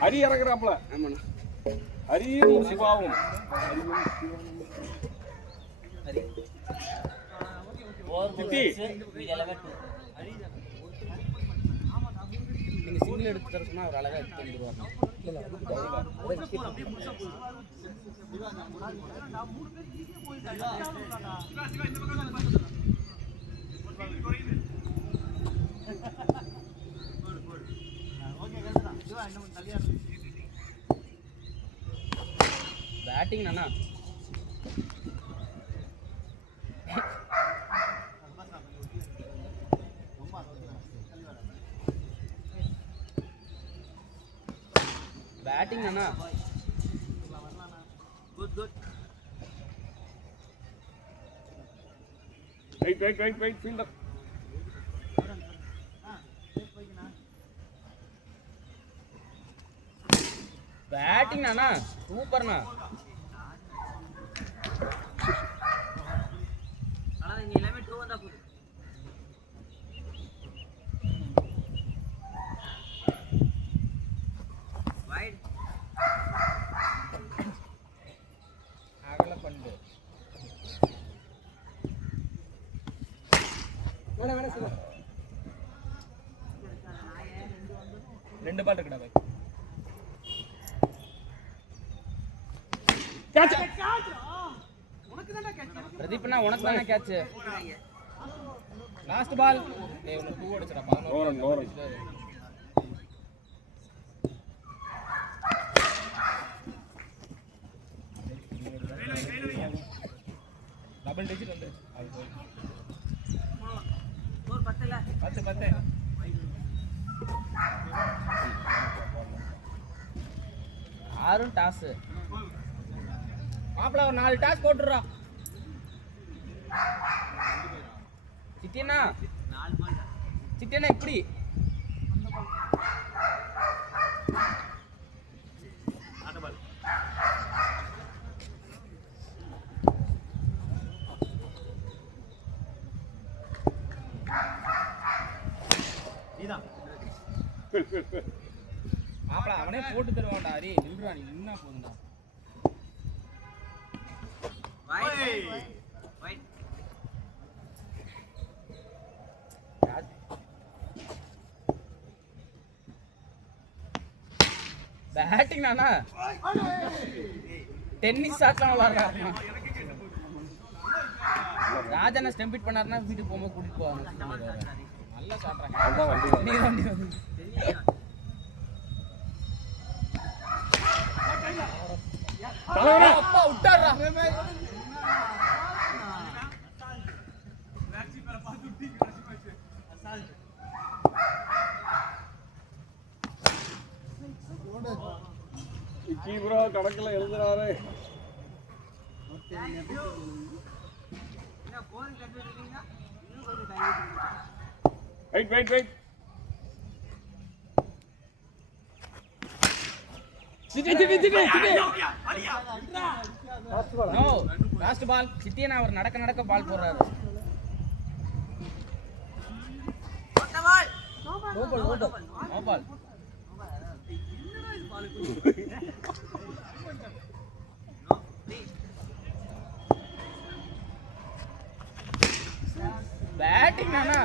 ஹரி இறங்குறாப்ல. ஹரியும் சிவாவும் நீங்க சிங்கிள் எடுத்து தர சொன்னா அவர் அழகா எடுத்து வந்துருவாங்க. பேட்டிங் அண்ணா बैटिंग है ना गुड गुड वेट फील्डर बैटिंग है ना सूपर ना अड़ा நீ 11 2 வந்தா போடு वाइड அகல பண்டு வேணா சொல்ல ரெண்டு பால் இருக்குடா பாய் கேட்ச் உனக்கு தான கேட்ச் பிரதீப்னா உனக்கு தான கேட்ச் லாஸ்ட் பால் டேய் உன 2 அடிச்சடா 11 நோரன் डबल डिजिट வந்து ஸ்கோர் 10 இல்ல 10 ஆறும் டாஸ் மாப்ள ஒரு 4 டாஸ் போட்டுறா சிட்டினா 4 பால் சிட்டினா இப்படி ஆட்ட பால் நீதான் மாப்ள அவனே போட்டு தருவான்டா அரி நில்றா நீ நின்னா போதும்டா வைட் बैटिंग ना टेनिस ஆட்லாம் விளையாடுறாங்க ராஜன ஸ்டம்பிட் பண்ணாருன்னா வீட்டுக்கு போகும்போது கூட்டிட்டு போவாங்க நல்லா சாட்றாங்க அதான் வண்டி தலைவரே அப்பா விட்டாரா கீப்ரோ கணக்குல எழுதுறாரு வெயிட் சிட்டி நோ லாஸ்ட் பால் சிட்டினா அவர் நடக்க பால் போடுறாரு நோ பால் बैटिंग ना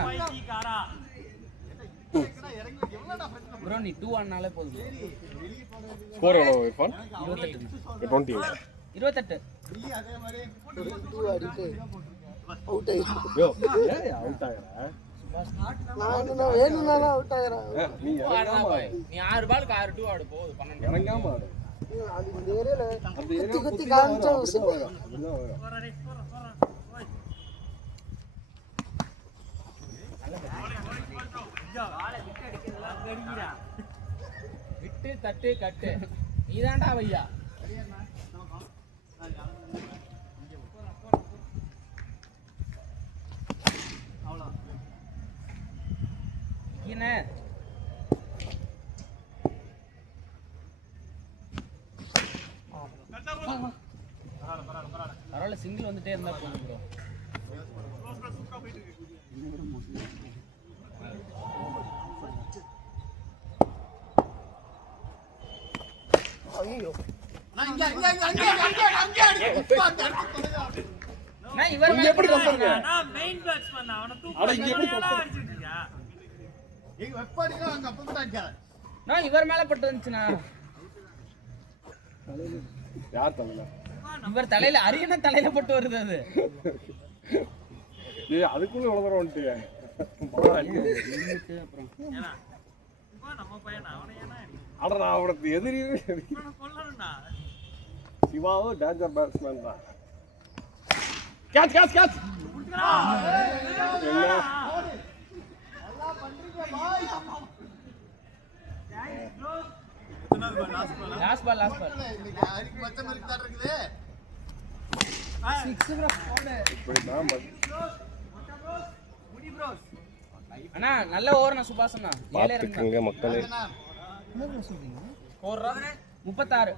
bro நீ 2 ஆனாலே போதும் ஸ்கோர் எவ்வளவு இர்ஃபான் 28 நீ அதே மாதிரி 2 அடிச்சு அவுட் ஆயிரு யோ ஏய் அவுட் ஆகற நான் வேணும்னா அவுட் ஆகறேன் நீ ஆடுடா பாய் நீ 6 பாலுக்கு 6 2 ஆடு போகுது 12 இறங்காம ஆடு அது இந்த ஏரியால அந்த ஏரியா குத்தி காமிச்சா அப்படிதான் வரும் விட்டு தட்டு கட்டு நீதான்டா வையா என்ன சிங்கிள் வந்துட்டே இருந்தா போதும் ப்ரோ. ஐயோ நான் இவர் இங்க எப்படி கம்பேர் நான் மெயின் பேட்ஸ்மேன் அவன அட இங்க எப்படி தூக்கி அடிச்சிட்டியா நீங்க வெப்பாடினா அங்க அப்ப தான் அடிச்சாரு. நான் இவர் மேல பட்டு வந்துச்சுனா யார் தமிழ இவர் தலையில அரியன தலையில பட்டு வருது அது. ஏய் அதுக்குள்ள உலகற வந்துட்டியா அப்புறம் ஏனா இப்போ நம்ம பையன் அவனை ஏனா அட நான் அவனுக்கு எதிரி இவனை கொல்லணும்டா சிவாவோ டேஞ்சர் பேட்ஸ்மேன் தான் கேட்ச் கேட்ச் கேட்ச் என்ன லாஸ்ட் பால் இன்னைக்கு யாருக்கு மச்சம் இருக்கதா இருக்குது. இப்படி தான் அண்ணா நல்ல ஓவர் நான் சுபாஷ் அண்ணா 7 ரன் பாத்துக்கங்க மக்களே ஓடுறா 36.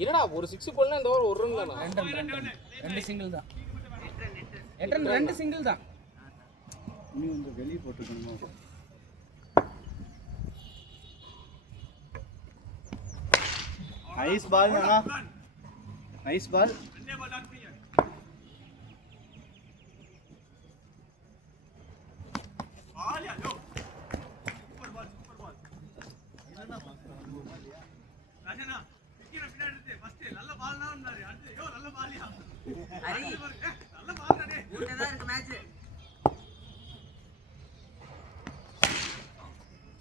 என்னடா ஒரு 6 போடலாம் இந்த ஓவர் 1 ரன் தானா? ரெண்டு சிங்கிள் தான். 8 ரன் 2 சிங்கிள் தான். நீ வந்து வெளிய போட்டுக்கணுமா? நைஸ் பால் அண்ணா. Nice ball.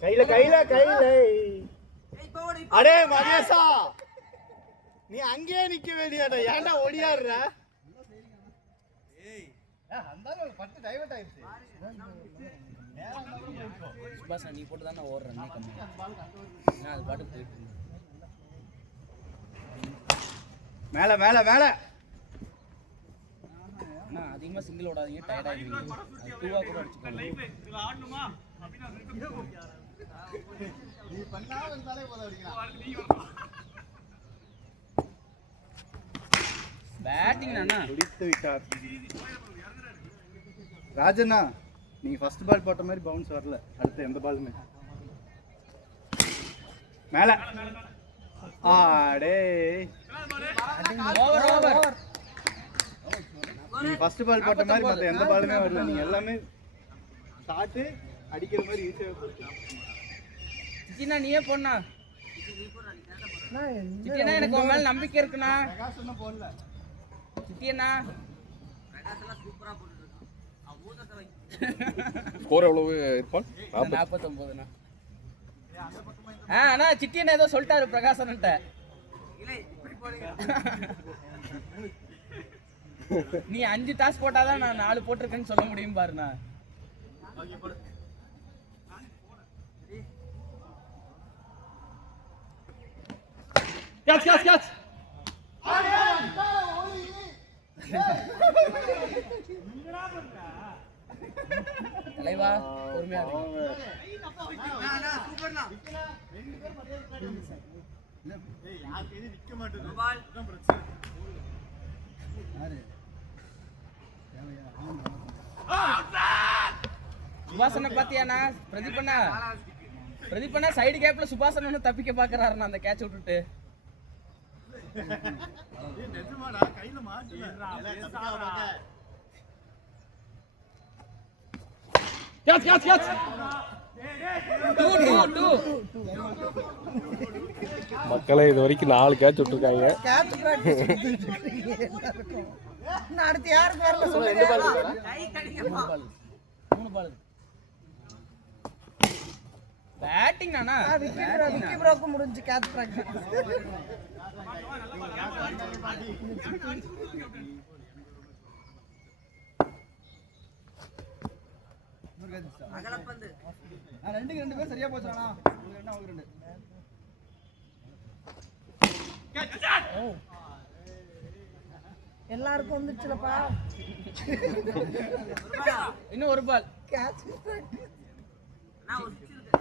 கையில அடே மகேஷா நீ அங்கேயே நிக்க வேண்டியடா ஏன்டா ஓடியாடுற ஏய் அந்தால பட்டு டைவர்ட் ஆயிடுச்சு சுபாஷ் நீ போட்டு தான் ஓவர் ரன் கம்மி. நான் அது பாட்டு போயிட்டு இருந்தேன். மேல மேல மேல அண்ணா அதிகமா சிங்கிள் ஓடாதீங்க, டயர்ட் ஆயிடுவீங்க. அது 2-ஆ கூட அடிச்சுக்கோங்க. இதுல ஆடணுமா அப்படினா நீ பண்ணா வந்தாலே போல அடிக்கலாம் பேட்டிங் அண்ணா முடித்து விட்டார் ராஜண்ணா. நீ ஃபர்ஸ்ட் பால் போட்ட மாதிரி பவுன்ஸ் வரல. அடுத்து எந்த பாலுமே மேல ஆடே ஓவர். நீ ஃபர்ஸ்ட் பால் போட்ட மாதிரி மத்த எந்த பாலுமே வரல. நீங்க எல்லாமே ஷாட் அடிக்கிற மாதிரி ஈஸியா போச்சு. சித்தினா நீயே போண்ணா. சித்தினா எனக்கு உன் மேல நம்பிக்கை இருக்குண்ணா. பிரகாஷ் ஒன்னும் போடல. சித்தியண்ணா ஸ்கோர் எவ்வளவு இருப்பான் 49ண்ணா. அண்ணா சித்தியண்ணா ஏதோ சொல்லிட்டாரு பிரகாசன்ட்ட. நீ 5 டாஸ் போட்டாதான் நான் 4 போட்டிருக்கேன்னு சொல்ல முடியும் பாருண்ணா. கேட்ச் கேட்ச் கேட்ச் தலைவா பொறுமையா இருங்க. சுபாசனை பாத்தியாண்ணா? பிரதீபண்ணா சைடு கேப்ல சுபாசன் ஒண்ணு தப்பிக்க பாக்குறாருண்ணா அந்த கேட்ச் விட்டுட்டு. கையில மாட்டல கேட்ச் கேட்ச் கேட்ச் 2 மக்களே இது வரைக்கும் 4 கேட்ச் விட்டுருக்காங்க. கேட்ச் பிராக்டிஸ் நான் அடுத்து யாருக்கு வரல சொல்லுங்க. 3 பால் பேட்டிங் நானா? விக்கி ப்ரோக்கு முடிஞ்சு கேட்ச் பிராக்டிஸ். ரெண்டு பேர் சரியா போச்சானா? உங்களுக்கு 2 அவங்களுக்கு 2. எல்லாருக்கும் வந்துச்சுலப்பா. இன்னும் 1 பால். கேட்ச் பிராக்டிஸ்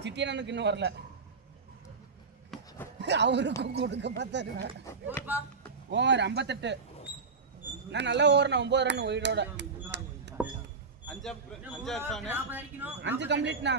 சித்தியனுக்கு இன்னும் வரல. அவருக்கும் கொடுக்க பார்த்தாரு. ஓவர் 58. நான் நல்ல ஓவர், நான் 9 ரன் ஒயிடோட. 5 கம்ப்ளீட்ண்ணா.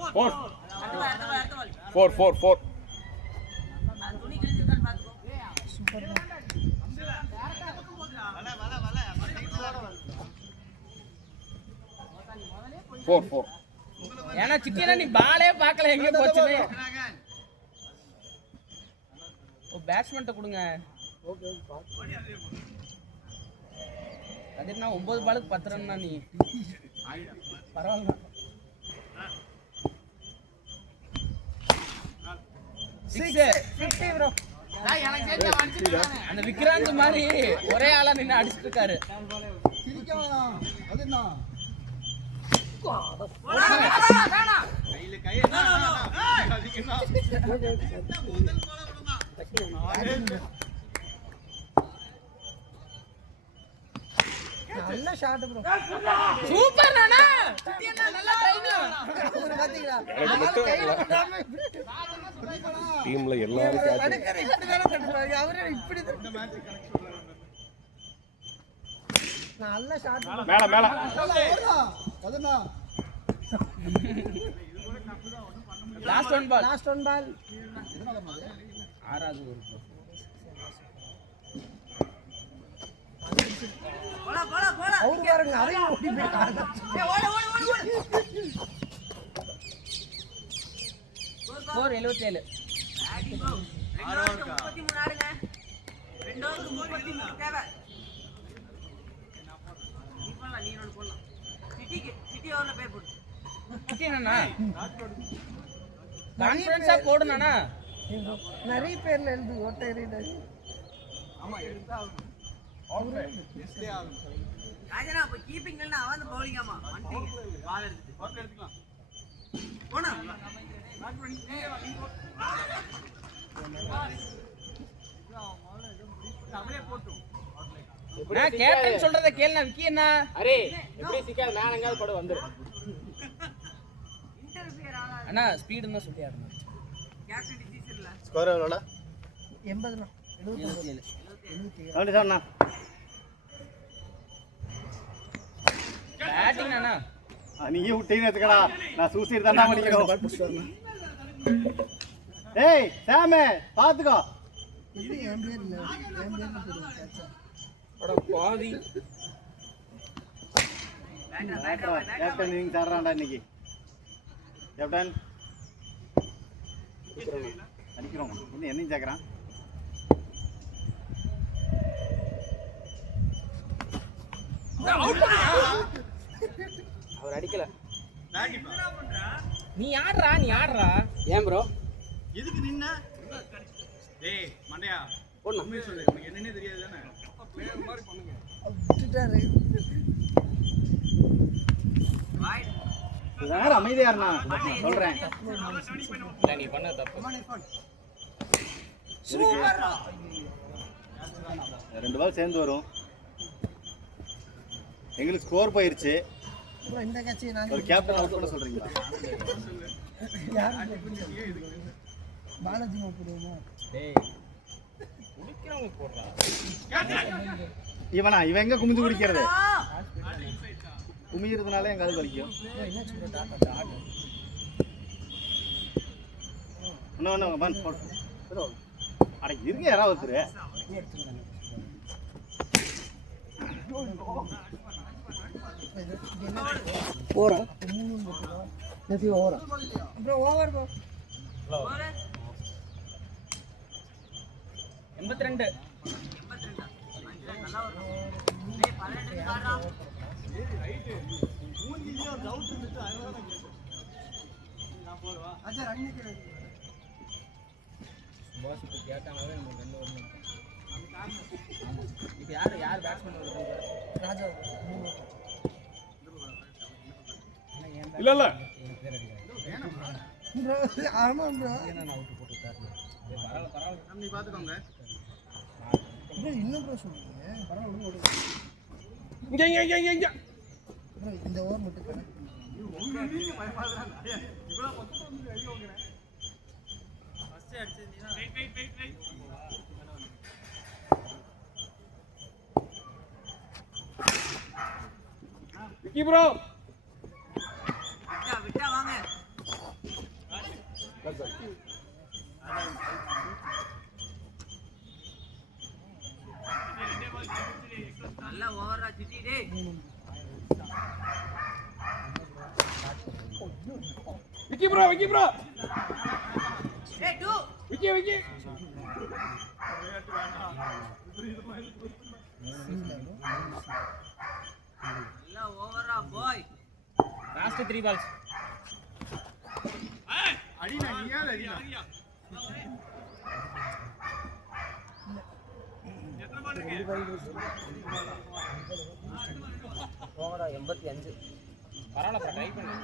Four. ஏன்னா சிட்டினா நீ பாலே பார்க்கல, எங்க போச்சுன்னு. பேட்ஸ்மேன்ட்ட கொடுங்க. அது என்ன 9 பாலுக்கு 10 ரன்னா நீ பரவாயில்ல. 50 bro. அந்த விக்ராந்த் மாதிரி ஒரே ஆளா நின்று அடிச்சிட்டு இருக்காரு. நல்ல ஷாட் bro. சூப்பர் நானா சிட்டினா நல்ல ட்ரைன். பாத்தீங்களா? டீம்ல எல்லாரும் catch. அடக்கற இப்படி தான கட்டுறாரு. அவரே இப்படி நல்ல ஷாட். மேல அதுனா லாஸ்ட் ஒன் பால். ஆறாவது ஒரு அவரு பாருங்க, அதையும் ஓடி போயிட்டாங்க. ஸ்கோர் 77. சிட்டினா கான்ஃபிடன்ஸா போடுனானா? நிறைய பேர்ல எழுது ஓட்டேரி நிறைய. ராஜனா இப்ப கீப்பிங்ல அவன் பவுலிங் ஆமா பால் எடுத்துக்கலாம் போனா அப்படியே போடு. நான் கேப்டன் சொல்றத கேளுனா விக்கி என்ன? அரே எப்படி சிக்காத மேல எங்காவது படு வந்துரு. இன்டர்ஃபியர் ஆகாது அண்ணா ஸ்பீடுன்னு தான் சொல்லி ஆடுனா. கேப்டன் டிசிஷன்ல ஸ்கோர் எவ்வளோடா? 80 77. எப்படி சொன்னா? பேட்டிங் அண்ணா. நீயே விட்டீங்கன்னு வச்சுக்கடா, நான் சூசைட் தான்டா பண்ணிக்கணும். ஏய் சாமே பாத்துக்கோ. இது என் பேர் இல்ல, என் பேர் தெரியும். அட பாதி. கேப்டன் நீங்க சாடுறான்டா இன்னைக்கு. கேப்டன் அடிக்கிறோம். இன்னும் என்னையும் சேர்க்குறான். அவர் அடிக்கல. நீ ஆடுறா. ஏன் ப்ரோ? எதுக்கு நின்ன? டேய் மண்டையா போடணும். உண்மையை சொல்லு, உனக்கு என்னன்னே தெரியாது தானே? பிளேயர் மாதிரி பண்ணுங்க. விட்டுட்டாரு. யாரும் அமைதியா இருந்தா சொல்றேன். இல்ல நீ பண்ண தப்பு. சூப்பர். 2 பால் சேர்ந்து வரும். எங்களுக்கு ஸ்கோர் போயிருச்சு. bro இந்த கட்சி நான் ஒரு கேப்டன் அவுட் பண்ண சொல்றீங்களா? யார் பாலாஜி போடுவோமா? டேய் குடிக்கிறவங்க போடுறா. இவன் எங்க குமிஞ்சு குடிக்கிறது? குமிக்கிறதுனால எங்க அது வலிக்கும். என்ன சொல்றா? இன்னொன்னு பன் போடு. அட இருங்க யாராவது ஒருத்தர். போறா. எது ஓவரா? bro over bro. 82. நல்லா வரும் டேய் 18 காரா மூஞ்சில ஒரு டவுட் இருந்துச்சு அதனால நான் கேட்டேன். நான் போறவா? அஜா ரன் நிக்குது. பாஸ் இப்போ கேட்டாங்கவே நமக்கு 2 ஓவர் மட்டும். ஆமாம் இப்போ யார் பேட்ஸ்மேன் வருது? ராஜா இல்ல இல்ல எனக்கு பேர் அடிக்காது. ப்ரோ ஆமாம் ப்ரோ நான் அவுட்டு போட்டு விட்டாருண்ணே. பரவாயில்ல நீ பார்த்துக்கோங்க. ப்ரோ இன்னும் ப்ரோ சொல்லுங்க பரவாயில்ல இங்க ப்ரோ இந்த ஓவர் மட்டும் கணக்கு விக்கி ப்ரோ விட்டா வாங்க. நல்ல ஓவரா சிட்டி டேய். விக்கி ப்ரோ ஏய் 2 விக்கி நல்ல ஓவரா பாய். Last 3 balls. அடினா நீயால அடினா. ஓவரா 85 பரவாயில்ல ட்ரை பண்ணு.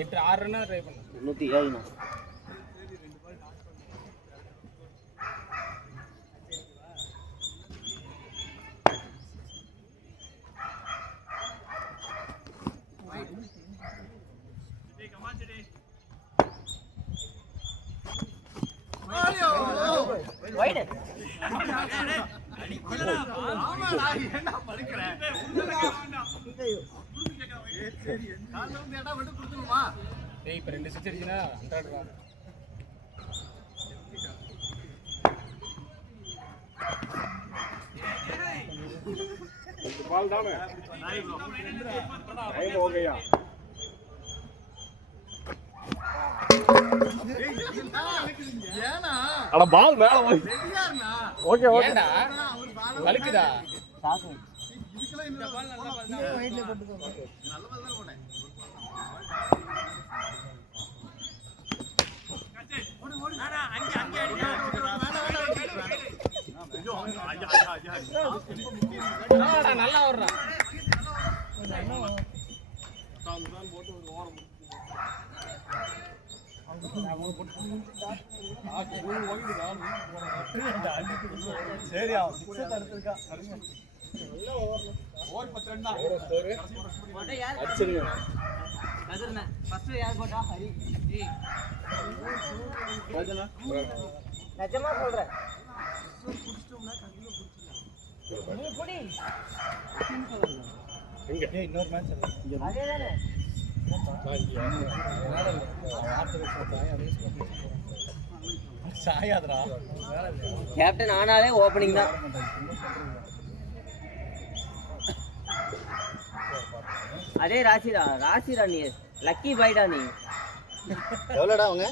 8 6 ரன்னா ட்ரை பண்ணு. 107 வைட் ஆமாடா என்ன படுக்கற? கால்ல வந்து ஏடா விட்டு குடுத்துருமா? டேய் இப்போ 2 சிக்ஸ் அடிச்சினா 100 ரன். बाल दाम है टाइम हो गया ஏனா அட பால் மேல வந்து ரெடியார்னா ஓகே ஓகே ஏன்டா அவர் பால் வலிக்குதா? இதுக்குள்ள இந்த பால் நல்லா நீங்க வைட்ல போட்டுக்கோ நல்ல பால் தான் போடே. நல்லா ஓடுறான். சரி அவன் 6 தடுத்துருக்கா. ஓவர் 32 தான். போட்டா யார் அடிச்சிருங்க கதிர்னா ஃபர்ஸ்ட் யார் போட்டா? ஹரி. ஏய் ராஜனா நிஜமா சொல்றேன். நீ புடி. எங்க ஏய் இன்னொரு மேட்ச் இருக்கு. அதேதானே. சாயாதடா. கேப்டன் ஆனாலே ஓபனிங் தான். அதே ராசிடா நீ லக்கி பாய்டா நீ. எவ்வளோடா அவங்க?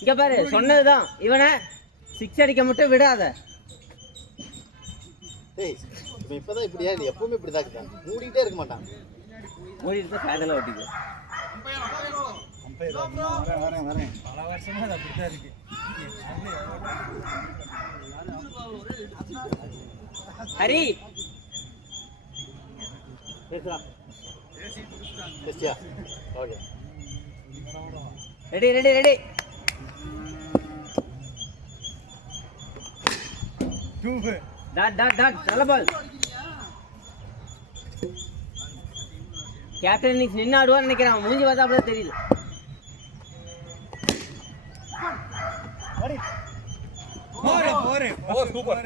இங்க பாரு சொன்னதுதான் இவனை 6 அடிக்க மட்டும் விடாத. ஏய் இவன் இப்பதான் இப்படியா? இது எப்பவுமே இப்படிதான் இருக்கான். மூடிட்டே இருக்க மாட்டான். மூடி இருக்க ஃபேதல ஓட்டிக்கோ. வரேன். பல வருஷமா அது அப்படிதான் இருக்கு ஹரி பேசுறா. பேசியா? ஓகே. ரெடி. 2 டாட் நல்ல பால். கேப்டன் இன்னைக்கு நின்று ஆடுவான்னு நினைக்கிறான். மூஞ்சி பார்த்தா அப்படியே தெரியல. ஓ சூப்பர்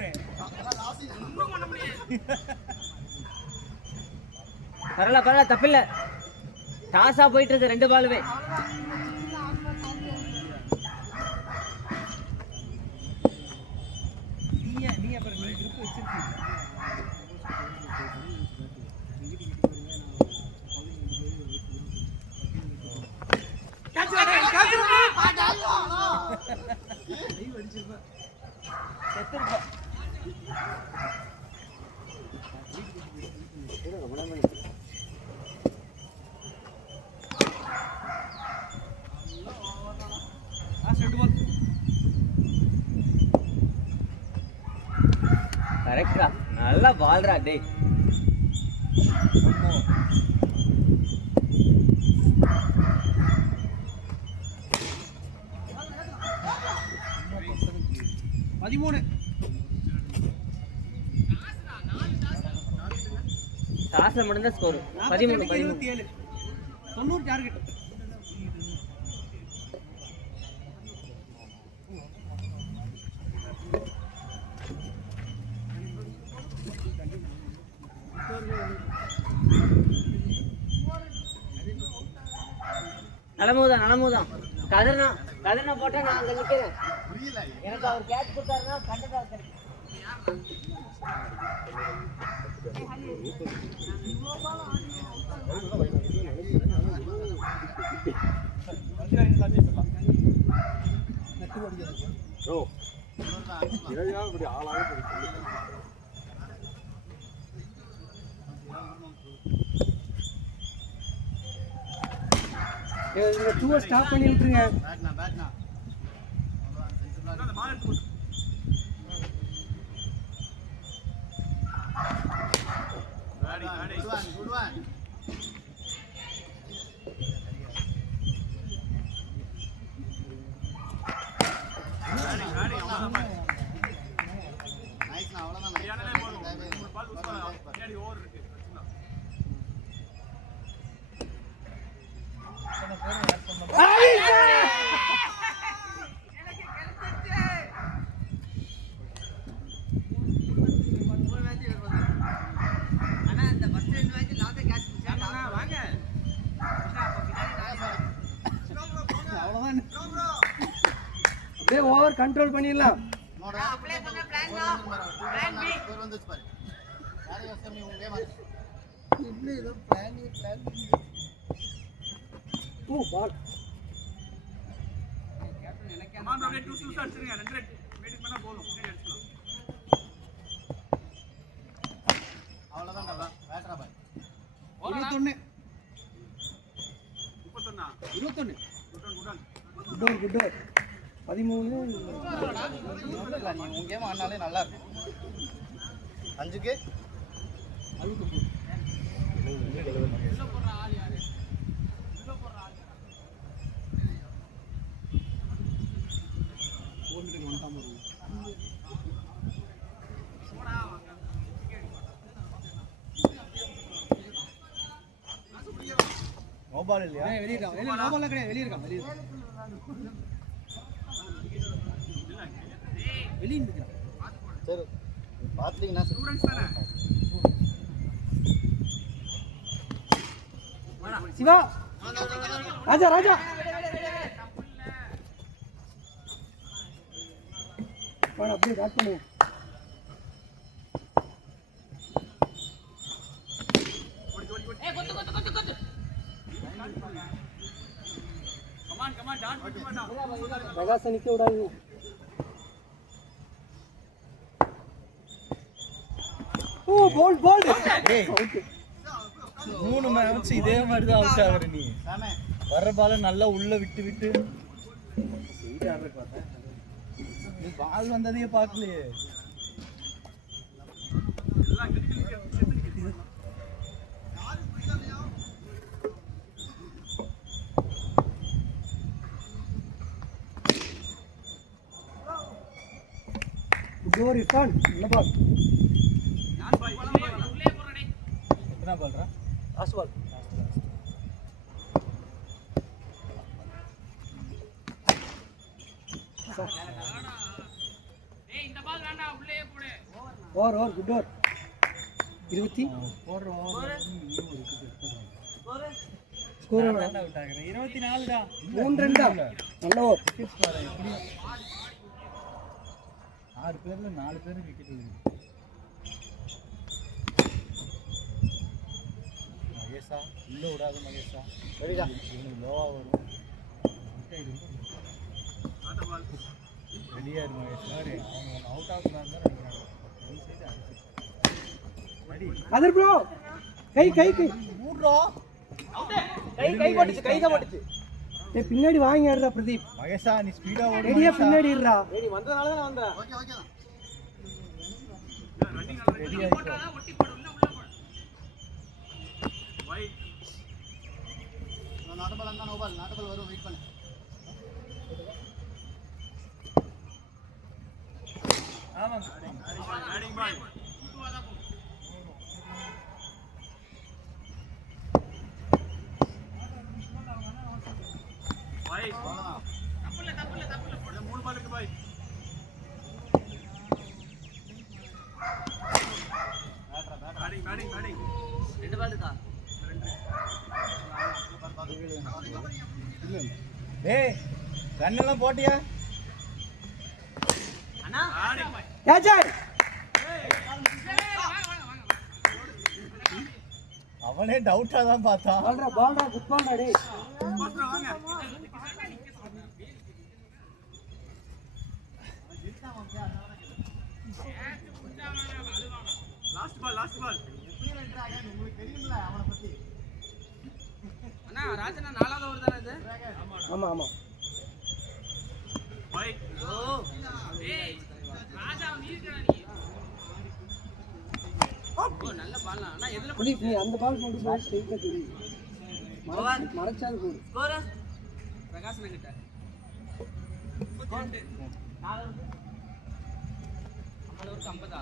பரவாயில்ல தப்பில்ல. டாஸா போயிட்டு இருக்கு 2 பாலுமே. நீ அப்புறம் நீ grip வச்சிருக்கீங்க ரைட்ரா நல்லா பால்ரா டேய். டாஸ்ல மட்டும்தான் ஸ்கோர் 13 27 90 டார்கெட். நலமுதான் கதிரனா போட்டா நான் அங்க நிக்கிறேன். எனக்கு அவர் கேட்ச் கொடுத்தாருன்னா கண்டதா கிடைக்கும். இந்த 2 ஸ்டாப் பண்ணி விட்டுருங்க. அப்படியே ஓவர் கண்ட்ரோல் பண்ணிடலாம். பால் அப்படியே 2 ஸ்லிப்ஸ் அடிச்சிருங்க. 2 ரெட் மீட்டிங் பண்ணா போதும். முன்னாடி அடிச்சலாம். அவ்வளவுதான் பேட்டரா பாய். 21 குட் 13 உங்க கேம் ஆனாலே நல்லா இருக்கும். 5க்கு நோபால் இல்லையா? வெளியிருக்கான். நோபால் கிடையாது. வெளியிருக்கான். வெளியே நிற்கிறான். சரி பாத்தீங்கன்னா ஸ்டூடண்ட்ஸ் தானே. சிவா ராஜா அப்படியே பேட் பண்ணுவோம். கமான் டான் விட்டு வேண்டாம். பிரகாச நிக்க விடாது. ஓ போல் அவுட். 3 மேட்ச் இதே மாதிரி தான் அவுட் ஆகுற நீ. வர்ற பால நல்லா உள்ள விட்டு நீ பால் வந்ததையே பார்க்கலையே. டோர் இர்ஃபான் நல்ல பால். நான் பாய் உள்ளே போறடே. எத்தனை பால்ரா? Last ball. ஏய் இந்த பால் வேண்டாம் உள்ளே போடு. Over good over. 20 போடுறோம். ஸ்கோர் ரெண்டா அவுட் ஆகுற. 24 டா. 3-2 நல்ல ஓவர். விக்கெட் பாரு எப்படி. 6 பேர்ல 4 பேர் விக்கெட் விழுது. மகேஷா உள்ள விடாத மகேஷா. சரிடா. இவனுக்கு லோவா வரும். ஆட்ட பால். வெளியே இரு மகேஷ். சாரி அவன் அவுட் ஆகுறான்னு தான் நினைக்கிறாங்க. இந்த சைடு அடிச்சு. அதர் ப்ரோ கை மூடுறா. கை மாட்டுச்சு. ஏய் பின்னாடி வாங்கி ஆடுறா பிரதீப். மகேஷா நீ ஸ்பீடா ஓடு. ரெடியா பின்னாடி இருடா. நீ வந்ததால தான் நான் வந்தேன். Okay okay. ரன்னிங் ரெடியா போட்டாதான் ஒட்டி போடு உள்ள போடு வைட் நாட்டபால் அங்க நோபால் நாட்டபால் வரும் வெயிட் பண்ணு ஆமாங்க பேட்டிங் பாய் வைட் தப்புல போடு 3 பால் இருக்கு பாய் பேட்டிங் 2 பால் இருக்கா டேய் ரன் எல்லாம் போட்டியா அண்ணா கேட்சர் அவனே டவுட்டா தான் பார்த்தான் பால்டா குட் பால்டா டேய் வாங்க லாஸ்ட் பால் உங்களுக்கு தெரியும்ல அவனை பத்தி அண்ணா ராஜனா 4வது ஓவர் தானே இது ஆமா வைட் ஏய் ராஜா நீர்க்கடா நீ ஓ நல்ல பால் அண்ணா எதுல புலீப் நீ அந்த பால் போட்டு பால் ஸ்ட்ரைட்டா தெரியும் மறைச்சாலும் போடு ஸ்கோர் பிரகாசன் கிட்ட நம்மளுக்கு 50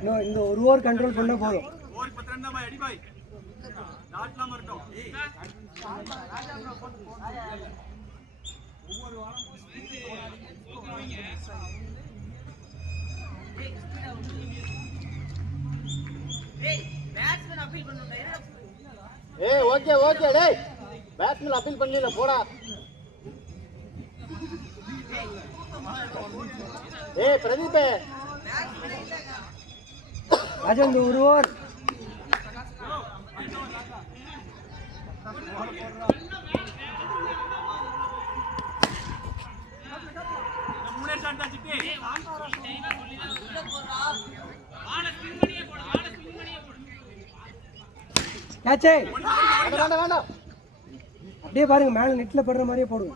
இன்னும் இந்த ஒரு ஓவர் கண்ட்ரோல் பண்ணா போதும் ஓவர் 12 தான் பாய் அடி பாய் டாட்லாம் இருக்கட்டும் ஏய் பேட்ஸ்மேன் அப்பீல் பண்ணுடா என்னடா ஏய் ஓகே டேய் பேட்ஸ்மேன் அப்பீல் பண்ணல போடா ஏய் பிரதீப் பேட்ஸ்மேன் இல்லங்க ராஜா இந்த ஒரு ஓவர் மூணே ஷாட் தான் சிட்டி கேட்சே வேண்டாம் அப்படியே பாருங்க மேல நெட்ல படுற மாதிரியே போடுங்க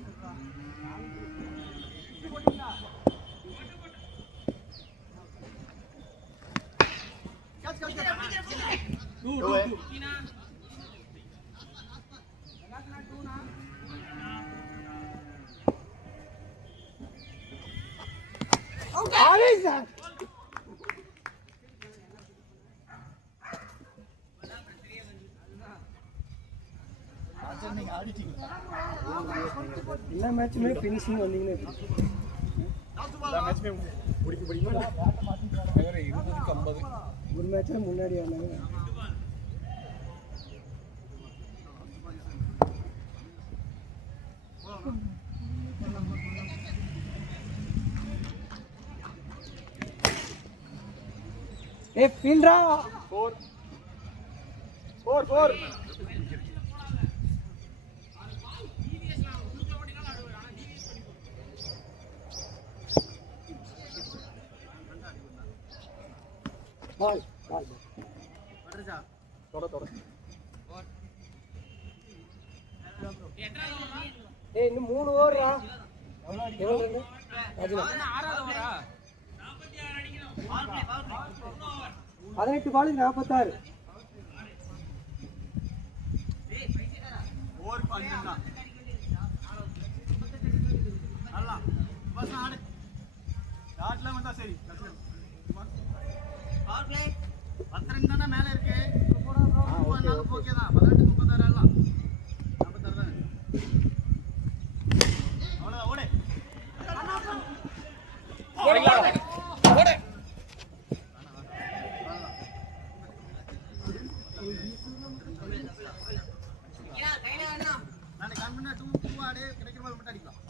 எல்லா மேட்சுமே ஃபினிஷிங் வந்தீங்கன்னா ஒரு மேட்ச்ல முன்னாடி ஆனாங்க ஏ ஃபீல்டரா 4 பால் படுறா தொட ஏய் இன்னும் 3 ஓவர்ரா எவ்வளவு ராஜனா 6வது ஓவரா 18 பாலுக்கு 46 ஓவர் 5 தான் நல்லா பஸ் ஆடு டாட்லாம் வந்தா சரி பவர் பிளே 12 தானே மேல இருக்கு ஓகே தான் 18 36 எல்லாம் 46 தான் அவ்வளவுதான் ஓடு கையில அண்ணா நாளைக்கு கண்மணி 2 ஆடு கிடைக்கிற மாதிரி மட்டும் அடிக்கலாம்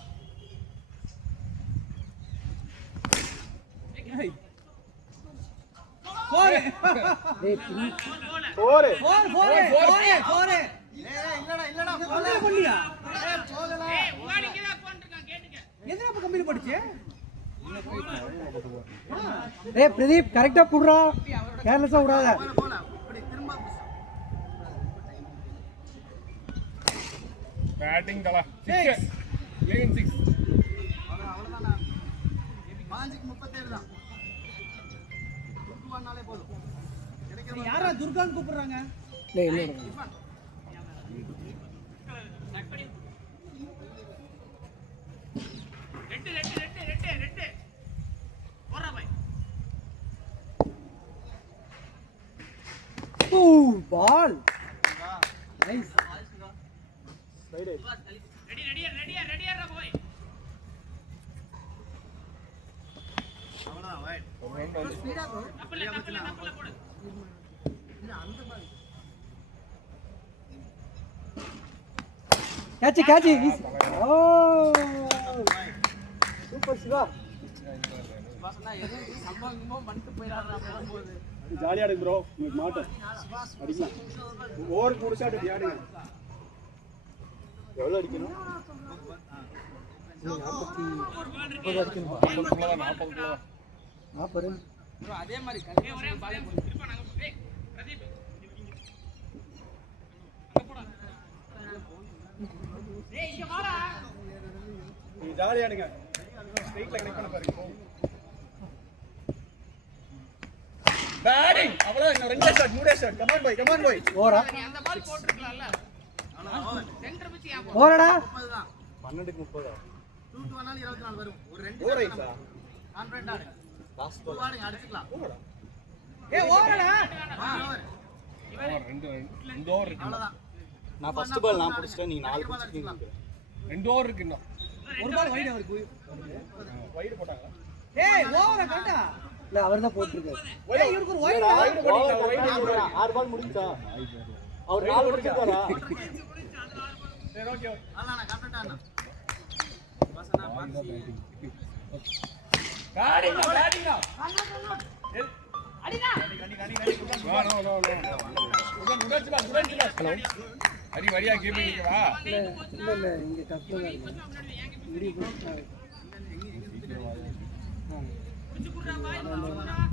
டேய் 4 இல்லடா பண்ணியா போகல எதுல அப்ப கம்பெனி படிச்சே டேய் பிரதீப் கரெக்ட்டா புடுறா கேர்லெஸ்ஸா விடாத போல இப்படி திரும்ப பேட்டிங் தல 6 க்ளீன் 6 அவ்வளவுதான் பாஞ்சுக்கு 37 தான் யாரா துர்கான்னு கூப்பிடுறாங்க? இல்லை இல்லை ரெட்டு போறா பாய். பால் நைஸ் ரெடியா போய். நப்பல போடு. கேட்ச் ஓ சூப்பர் சிவா ஜாலியா இருக்கு ப்ரோ. உங்களுக்கு மாட்டோம் அடிக்கலாம். ஓவர் முடிச்சா அப்படி ஆடுங்க. எவ்வளவு அடிக்கணும்? 40 அதே மாதிரி நீங்க ஜாலியா ஆடுங்க. ஸ்ட்ரைட்ல கனெக்ட் பண்ண பாருங்க. பேட்டிங் அவ்வளவு இன்னும் 2 ஷாட் 3 ஷாட். கம் ஆன் பாய் ஓரா அந்த பால் போட்டுருக்கலாம்ல. சென்டர் பிச்சு யா போ. ஓரடா 12க்கு 30. 2 வேணாலும் 24 வரும். ஒரு 2 ஓவர் ஐஸா? கான்ஃபிடன்ட் ஆடு. லாஸ்ட் ஒரு ஆடுங்க அடிச்சுக்கலாம். ஓவரா? ஓவரடா. ரெண்டு ஓவர் இருக்கு. அவ்வளவுதான். நான் ஃபர்ஸ்ட் பால் நான் புடிச்சிட்டேன். நீங்க 4 புடிச்சிட்டீங்க. 2 ஓவர் இருக்கு இன்னும். ஒரு பால் வைட் அவர் போய். வைட் போட்டாங்களா? ஓவரா கரெக்ட்டா? இல்லை அவர் தான் போட்டிருக்காரு இவருக்கு ஒரு வைட். வைட் போட்டீங்களா? வைட் 6 பால் முடிஞ்சா? அவர் 4 புடிச்சிட்டாரா? சரி ஓகே. அண்ணா கரெக்ட்டா அண்ணா. பேட்டிங் அடிடா. நோ. ஹரி வரியா கீப்பிங் நிக்கவா? இல்லை இங்கே டஃப்பாக தான் இருக்கு முடிவு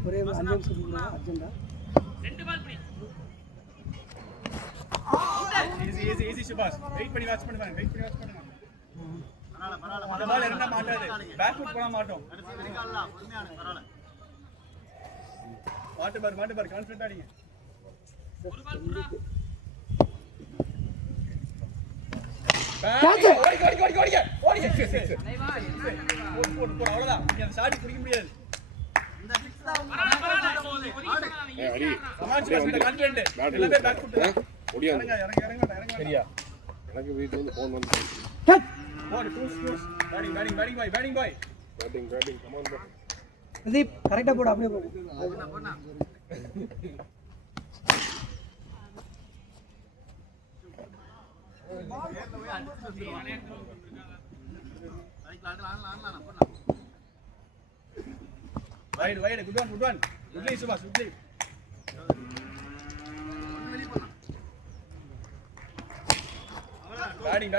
ஒரே 5 நிமிஷம் அர்ஜென்டா ரெண்டு பால் பிடி. ஈஸி சுபாஷ். வெயிட் பண்ணி வாட்ச் பண்ணுங்க. பரவாயில்ல. அந்த பால் என்ன மாட்டாது. பேக் ஃபுட் போட மாட்டோம். மாட்டு பார் கான்ஃபிடன்ட் ஆடிங்க. ஒரு பால் புறா. ஓடி. போடு அவ்வளவுதான். நீங்க அந்த ஷாட் பிடிக்க முடியாது. இந்த 6 தான் பரவாயில்ல. ஹரி சமாஜ் இந்த கான்ஃபிடன்ட். எல்லாமே பேக் ஃபுட் தான். ஓடியாங்க. இறங்க. சரியா? எனக்கு வீட்ல இருந்து ஃபோன் வந்து போடு டூஸ். பேட்டிங் பாய். Batting come on bro. Pradeep கரெக்டாக போடு அப்படியே போடு போடா. Wide good one. குட்லி சுபாஷ் குட்லி. பேட்டிங்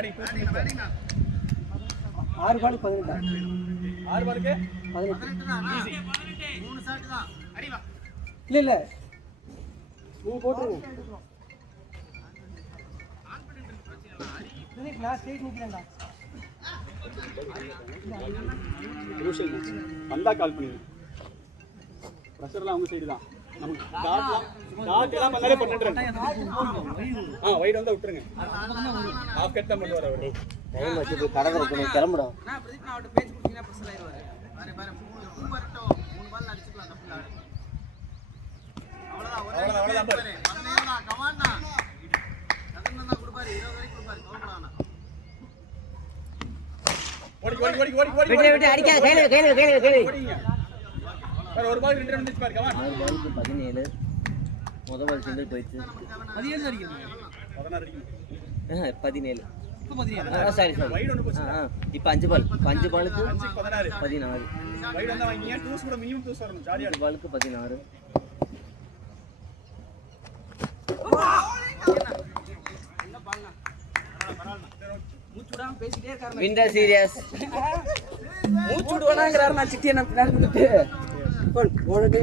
6 பால் 18 6 பாலுக்கு 18 ஈஸி. 3 ஷாட் தான். அடி வா. இல்லை நீ போட்டுருங்க பிரதீப் நான் ஸ்ட்ரைட் நிற்கிறேன்டா வந்தா கால் பண்ணுங்க. பிரஷர்லாம் அவங்க சைடு தான். நமக்கு டாட் எல்லாம் பண்ணாலே பண்ணிடுறேன். வைட் வந்தா விட்டுருங்க. ஆஃப் கட் தான் பண்ணுவார் அவரு. டைம் வச்சு போய் கடற்கரை கிளம்புடா நான் பிரதீப் நான் அவட்ட பேச்சு கொடுத்தீங்கன்னா பிரஷர் ஆயிடுவாரு. பாரு 3 வரட்டும். 3 பால் அடிச்சுக்கலாம் தப்பு ஆடு. அவ்வளவுதான் பாரு. வந்தேனா கமாண்டா. அதெல்லாம் கொடுப்பாரு 20 வரைக்கும் கொடுப்பாரு. கவுண்டரானா. ஓடி விட்டு அடிக்காத கையில ஓடிங்க. பாரு ஒரு பால் 2 ரன் வந்துச்சு பாரு. கமான். 6 பாலுக்கு 17 முதல் பால் சிங்கிள் போயிடுச்சு 17 அடிக்கணும். 16 அடிக்கணும். 17 இப்போ 17. சாரி வைட் ஒன்று போச்சு. இப்போ 5 பாலுக்கு 5க்கு 16. 16 வைட் வந்தா வாங்கிங்க. டூஸ் கூட மினிமம் டூஸ் வரணும். ஜாலியா 5 பாலுக்கு 16 மூச்சு விடாம பேசிட்டே இருக்காரு. விண்டர் சீரியஸ் மூச்சு விடுவானாங்கறாரு. நான் சிட்டி என்ன பின்னாடி வந்துட்டு போன டைம்